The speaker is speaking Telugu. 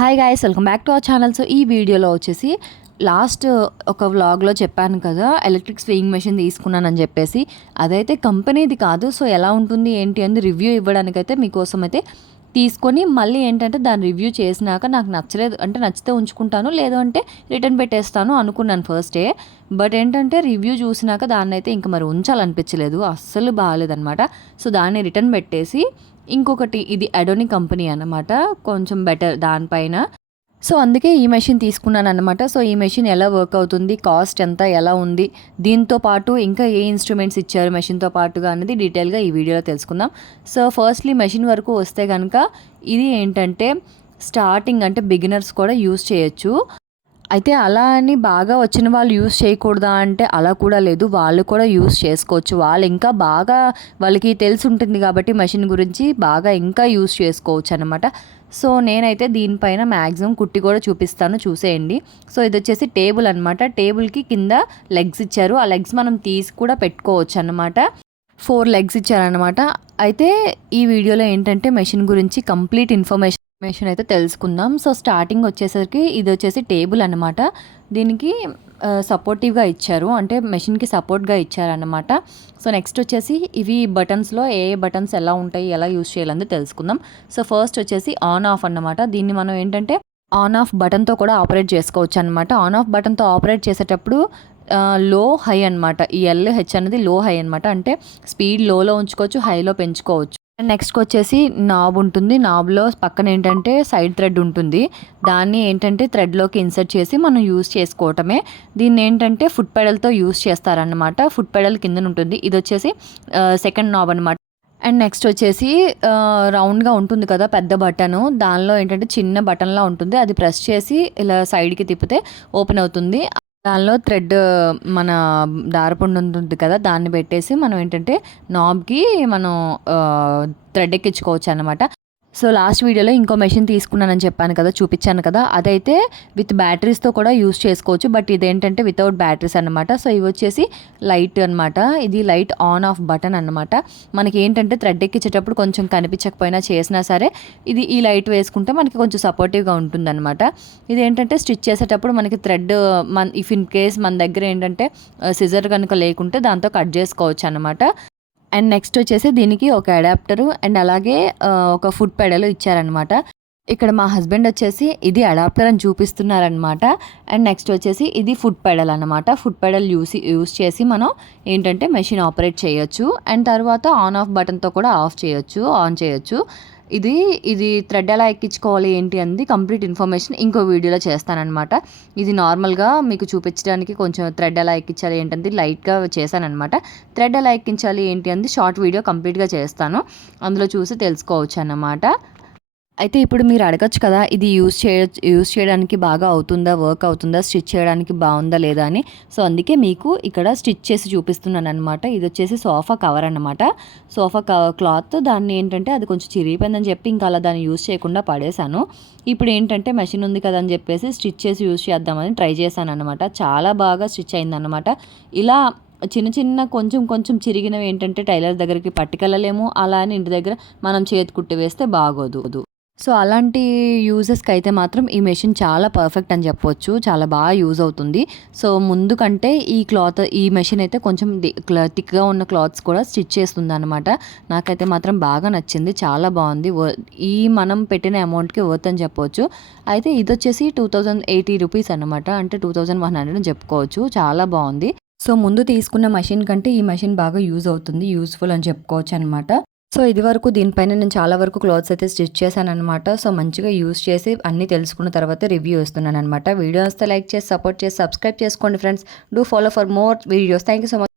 Hi guys welcome back to our channel so ఈ వీడియోలో వచ్చేసి లాస్ట్ uh, ఒక వ్లాగ్లో చెప్పాను కదా ఎలక్ట్రిక్ స్వింగ్ మెషిన్ తీసుకున్నానని చెప్పేసి. అదైతే కంపెనీది కాదు. సో ఎలా ఉంటుంది ఏంటి అని రివ్యూ ఇవ్వడానికైతే మీకోసం అయితే తీసుకొని మళ్ళీ ఏంటంటే దాని రివ్యూ చేసినాక నాకు నచ్చలేదు అంటే నచ్చితే ఉంచుకుంటాను లేదు అంటే రిటర్న్ పెట్టేస్తాను అనుకున్నాను ఫస్ట్ డే బట్ ఏంటంటే రివ్యూ చూసినాక దాన్ని అయితే ఇంక మరి ఉంచాలనిపించలేదు అస్సలు బాగాలేదనమాట సో దాన్ని రిటర్న్ పెట్టేసి ఇంకొకటి ఇది అడోని కంపెనీ అనమాట కొంచెం బెటర్ దానిపైన. సో అందుకే ఈ మెషిన్ తీసుకున్నాను అనమాట సో ఈ మెషిన్ ఎలా వర్క్ అవుతుంది కాస్ట్ ఎంత ఎలా ఉంది దీంతో పాటు ఇంకా ఏ ఇన్స్ట్రుమెంట్స్ ఇచ్చారు మెషిన్తో పాటుగా అనేది డీటెయిల్గా ఈ వీడియోలో తెలుసుకుందాం. సో ఫస్ట్లీ మెషిన్ వరకు వస్తే కనుక ఇది ఏంటంటే స్టార్టింగ్ అంటే బిగినర్స్ కూడా యూస్ చేయొచ్చు. అయితే అలా అని బాగా వచ్చిన వాళ్ళు యూస్ చేయకూడదా అంటే అలా కూడా లేదు. వాళ్ళు కూడా యూస్ చేసుకోవచ్చు. వాళ్ళు ఇంకా బాగా వాళ్ళకి తెలిసి ఉంటుంది కాబట్టి మెషిన్ గురించి బాగా ఇంకా యూస్ చేసుకోవచ్చు అనమాట సో నేనైతే దీనిపైన మ్యాక్సిమం కుట్టి కూడా చూపిస్తాను చూసేయండి. సో ఇది వచ్చేసి టేబుల్ అనమాట టేబుల్కి కింద లెగ్స్ ఇచ్చారు. ఆ లెగ్స్ మనం తీసి కూడా పెట్టుకోవచ్చు అనమాట ఫోర్ లెగ్స్ ఇచ్చారనమాట అయితే ఈ వీడియోలో ఏంటంటే మెషిన్ గురించి కంప్లీట్ ఇన్ఫర్మేషన్ ఇన్ఫర్మేషన్ అయితే తెలుసుకుందాం. సో స్టార్టింగ్ వచ్చేసరికి ఇది వచ్చేసి టేబుల్ అనమాట దీనికి సపోర్టివ్గా ఇచ్చారు. అంటే మెషిన్కి సపోర్ట్గా ఇచ్చారనమాట సో నెక్స్ట్ వచ్చేసి ఇవి బటన్స్లో ఏ ఏ బటన్స్ ఎలా ఉంటాయి ఎలా యూస్ చేయాలని తెలుసుకుందాం. సో ఫస్ట్ వచ్చేసి ఆన్ ఆఫ్ అన్నమాట. దీన్ని మనం ఏంటంటే ఆన్ ఆఫ్ బటన్తో కూడా ఆపరేట్ చేసుకోవచ్చు అనమాట ఆన్ ఆఫ్ బటన్తో ఆపరేట్ చేసేటప్పుడు లో హై అనమాట ఈ ఎల్ హెచ్ అనేది లో హై అనమాట అంటే స్పీడ్ లోలో ఉంచుకోవచ్చు హైలో పెంచుకోవచ్చు. నెక్స్ట్ వచ్చేసి నాబ్ ఉంటుంది. నాబ్లో పక్కన ఏంటంటే సైడ్ థ్రెడ్ ఉంటుంది. దాన్ని ఏంటంటే థ్రెడ్లోకి ఇన్సర్ట్ చేసి మనం యూస్ చేసుకోవటమే. దీన్ని ఏంటంటే ఫుడ్ పెడల్తో యూస్ చేస్తారనమాట ఫుడ్ పెడల్ కింద ఉంటుంది ఇది వచ్చేసి సెకండ్ నాబ్ అనమాట అండ్ నెక్స్ట్ వచ్చేసి రౌండ్గా ఉంటుంది కదా పెద్ద బటన్. దానిలో ఏంటంటే చిన్న బటన్లా ఉంటుంది. అది ప్రెస్ చేసి ఇలా సైడ్కి తిప్పితే ఓపెన్ అవుతుంది. దానిలో థ్రెడ్ మన దారపుండు ఉంటుంది కదా దాన్ని పెట్టేసి మనం ఏంటంటే నాబ్కి మనం థ్రెడ్ ఎక్కించుకోవచ్చు అనమాట సో లాస్ట్ వీడియోలో ఇంకో మెషిన్ తీసుకున్నానని చెప్పాను కదా చూపించాను కదా అదైతే విత్ బ్యాటరీస్తో కూడా యూస్ చేసుకోవచ్చు. బట్ ఇదేంటంటే వితౌట్ బ్యాటరీస్ అనమాట సో ఇవి వచ్చేసి లైట్ అనమాట ఇది లైట్ ఆన్ ఆఫ్ బటన్ అనమాట మనకి ఏంటంటే థ్రెడ్ ఎక్కించేటప్పుడు కొంచెం కనిపించకపోయినా చేసినా సరే ఇది ఈ లైట్ వేసుకుంటే మనకి కొంచెం సపోర్టివ్గా ఉంటుందన్నమాట. ఇది ఏంటంటే స్టిచ్ చేసేటప్పుడు మనకి థ్రెడ్ మన ఇఫ్ ఇన్ కేస్ మన దగ్గర ఏంటంటే సిజర్ కనుక లేకుంటే దాంతో కట్ చేసుకోవచ్చు అనమాట అండ్ నెక్స్ట్ వచ్చేసి దీనికి ఒక అడాప్టరు అండ్ అలాగే ఒక ఫుడ్ పెడలు ఇచ్చారనమాట ఇక్కడ మా హస్బెండ్ వచ్చేసి ఇది అడాప్టర్ అని చూపిస్తున్నారనమాట అండ్ నెక్స్ట్ వచ్చేసి ఇది ఫుడ్ పెడల్ అనమాట ఫుడ్ పెడల్ యూస్ యూస్ చేసి మనం ఏంటంటే మెషిన్ ఆపరేట్ చేయొచ్చు. అండ్ తర్వాత ఆన్ ఆఫ్ బటన్తో కూడా ఆఫ్ చేయొచ్చు ఆన్ చేయొచ్చు. ఇది ఇది థ్రెడ్ ఎలా ఎక్కించుకోవాలి ఏంటి అనేది కంప్లీట్ ఇన్ఫర్మేషన్ ఇంకో వీడియోలో చేస్తానమాట ఇది నార్మల్గా మీకు చూపించడానికి కొంచెం థ్రెడ్ ఎలా ఎక్కించాలి ఏంటంటే లైట్గా చేశానమాట థ్రెడ్ ఎలా ఎక్కించాలి ఏంటి అనేది షార్ట్ వీడియో కంప్లీట్గా చేస్తాను. అందులో చూసి తెలుసుకోవచ్చు అన్నమాట అయితే ఇప్పుడు మీరు అడగచ్చు కదా ఇది యూస్ చేయ యూస్ చేయడానికి బాగా అవుతుందా వర్క్ అవుతుందా స్టిచ్ చేయడానికి బాగుందా లేదా అని. సో అందుకే మీకు ఇక్కడ స్టిచ్ చేసి చూపిస్తున్నాను అనమాట ఇది వచ్చేసి సోఫా కవర్ అనమాట సోఫా క్లాత్ దాన్ని ఏంటంటే అది కొంచెం చిరిగిపోయిందని చెప్పి ఇంకా అలా దాన్ని యూస్ చేయకుండా పడేశాను. ఇప్పుడు ఏంటంటే మెషిన్ ఉంది కదా అని చెప్పేసి స్టిచ్ చేసి యూస్ చేద్దామని ట్రై చేశాను అనమాట చాలా బాగా స్టిచ్ అయిందనమాట ఇలా చిన్న చిన్న కొంచెం కొంచెం చిరిగినవి ఏంటంటే టైలర్ దగ్గరికి పట్టుకెళ్ళలేము. అలా అని ఇంటి దగ్గర మనం చేతి కుట్టి వేస్తే బాగోదు. సో అలాంటి యూజెస్కి అయితే మాత్రం ఈ మెషిన్ చాలా పర్ఫెక్ట్ అని చెప్పొచ్చు. చాలా బాగా యూజ్ అవుతుంది. సో ముందు కంటే ఈ క్లాత్ ఈ మెషిన్ అయితే కొంచెం థిక్గా ఉన్న క్లాత్స్ కూడా స్టిచ్ చేస్తుంది అనమాట నాకైతే మాత్రం బాగా నచ్చింది. చాలా బాగుంది. ఈ మనం పెట్టిన అమౌంట్కి వర్త్ అని చెప్పవచ్చు అయితే ఇది వచ్చేసి టూ థౌజండ్ ఎయిటీ రూపీస్ అనమాట అంటే టూ థౌజండ్ వన్ హండ్రెడ్ అని చెప్పుకోవచ్చు. చాలా బాగుంది. సో ముందు తీసుకున్న మెషిన్ కంటే ఈ మెషిన్ బాగా యూజ్ అవుతుంది. యూస్ఫుల్ అని చెప్పుకోవచ్చు అనమాట సో ఇది వరకు దీనిపైన నేను చాలా వరకు క్లాత్స్ అయితే స్టిచ్ చేశాను అనమాట సో మంచిగా యూస్ చేసి అన్ని తెలుసుకున్న తర్వాత రివ్యూ ఇస్తున్నాను అనమాట వీడియో వస్తే లైక్ చేసి సపోర్ట్ చేసి సబ్స్క్రైబ్ చేసుకోండి friends. Do follow for more videos. Thank you so much.